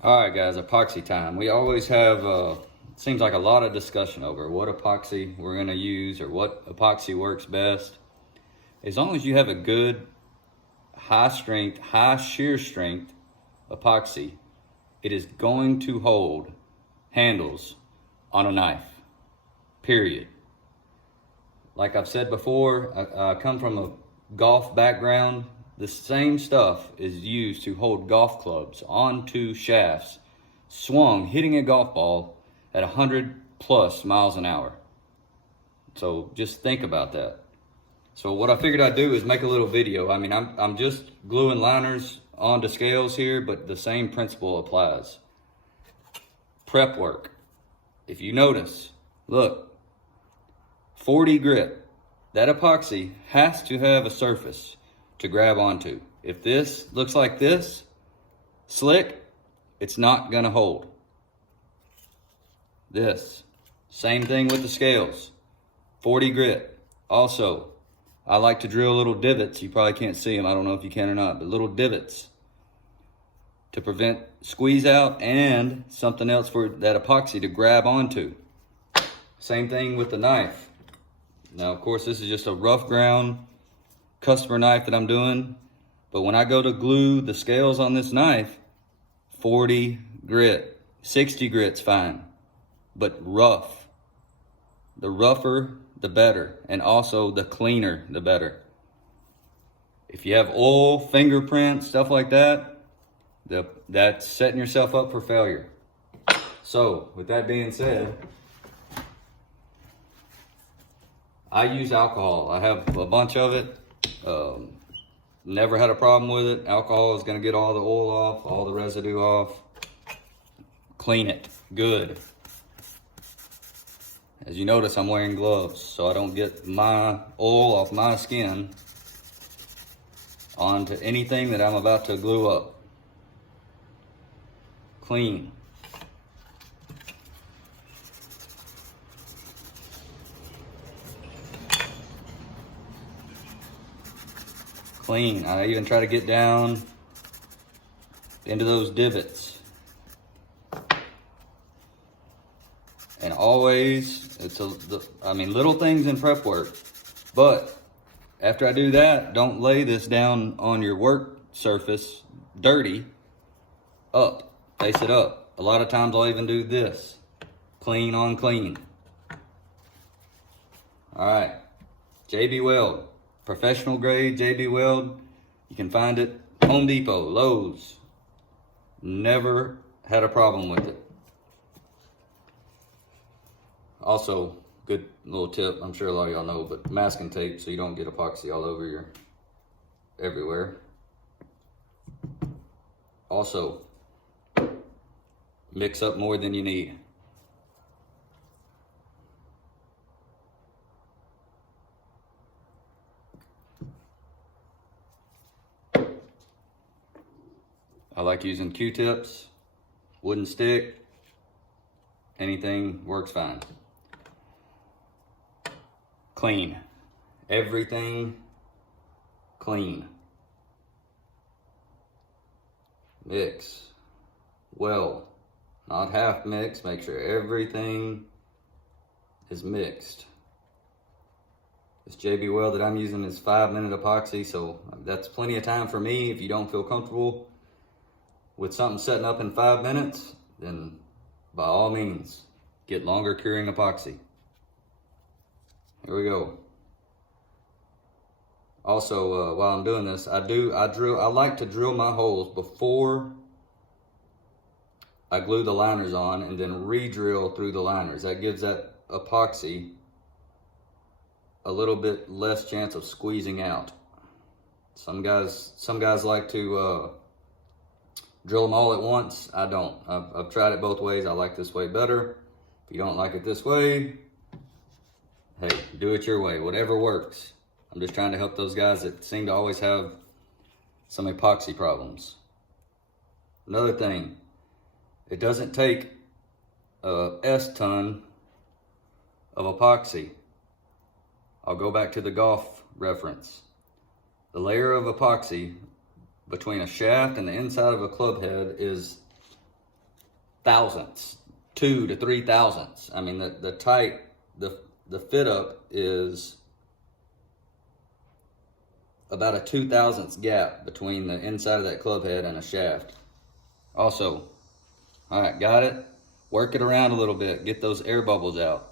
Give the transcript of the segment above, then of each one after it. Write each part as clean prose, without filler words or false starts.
All right, guys, epoxy time. We always have, seems like a lot of discussion over what epoxy we're going to use or what epoxy works best. As long as you have a good high strength, high shear strength epoxy, it is going to hold handles on a knife, period. Like I've said before, I come from a golf background. The same stuff is used to hold golf clubs onto shafts, swung, hitting a golf ball at 100+ miles an hour. So just think about that. So what I figured I'd do is make a little video. I mean, I'm just gluing liners onto scales here, but the same principle applies. Prep work. If you notice, look, 40 grit. That epoxy has to have a surface to grab onto. If this looks like this, slick, it's not gonna hold. This, same thing with the scales, 40 grit. Also, I like to drill little divots. You probably can't see them, I don't know if you can or not, but little divots to prevent squeeze out and something else for that epoxy to grab onto. Same thing with the knife. Now, of course, this is just a rough ground customer knife that I'm doing, but when I go to glue the scales on this knife, 40 grit, 60 grit's fine, but rough. The rougher, the better, and also the cleaner, the better. If you have oil, fingerprints, stuff like that, that's setting yourself up for failure. So, with that being said, I use alcohol. I have a bunch of it. Never had a problem with it. Alcohol is going to get all the oil off, all the residue off. Clean it good. As you notice, I'm wearing gloves so I don't get my oil off my skin onto anything that I'm about to glue up. Clean. Clean. I even try to get down into those divots. And always, little things in prep work. But after I do that, don't lay this down on your work surface dirty. Up. Face it up. A lot of times I'll even do this. Clean on clean. All right. JB Weld. Professional grade JB Weld. You can find it Home Depot, Lowe's. Never had a problem with it. Also, good little tip, I'm sure a lot of y'all know, but masking tape so you don't get epoxy all over your everywhere. Also, mix up more than you need. I like using Q-tips, wooden stick, anything works fine. Clean. Everything clean. Mix. Well, not half mix, make sure everything is mixed. This JB Weld that I'm using is 5-minute epoxy, so that's plenty of time for me. If you don't feel comfortable with something setting up in 5 minutes, then by all means, get longer curing epoxy. Here we go. Also, while I'm doing this, I like to drill my holes before I glue the liners on and then re-drill through the liners. That gives that epoxy a little bit less chance of squeezing out. Some guys like to drill them all at once. I don't. I've tried it both ways. I like this way better. If you don't like it this way, hey, do it your way. Whatever works. I'm just trying to help those guys that seem to always have some epoxy problems. Another thing, it doesn't take a S-ton of epoxy. I'll go back to the golf reference. The layer of epoxy between a shaft and the inside of a club head is thousandths, 2 to 3 thousandths. I mean, the fit up is about a 2 thousandths gap between the inside of that club head and a shaft. Also, all right, got it? Work it around a little bit, get those air bubbles out.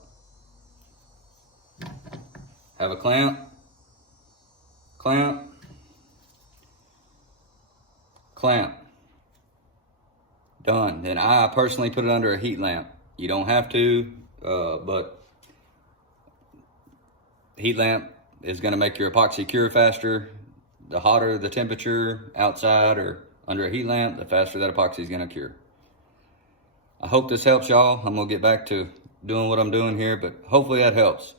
Have a clamp, clamp, clamp. Done. Then I personally put it under a heat lamp. You don't have to, but heat lamp is going to make your epoxy cure faster. The hotter the temperature outside or under a heat lamp, the faster that epoxy is going to cure. I hope this helps y'all. I'm going to get back to doing what I'm doing here, but hopefully that helps.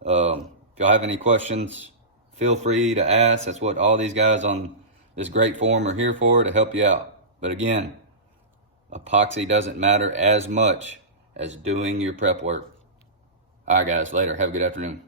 If y'all have any questions, feel free to ask. That's what all these guys on this great forum are here for, to help you out. But again, epoxy doesn't matter as much as doing your prep work. All right, guys, later. Have a good afternoon.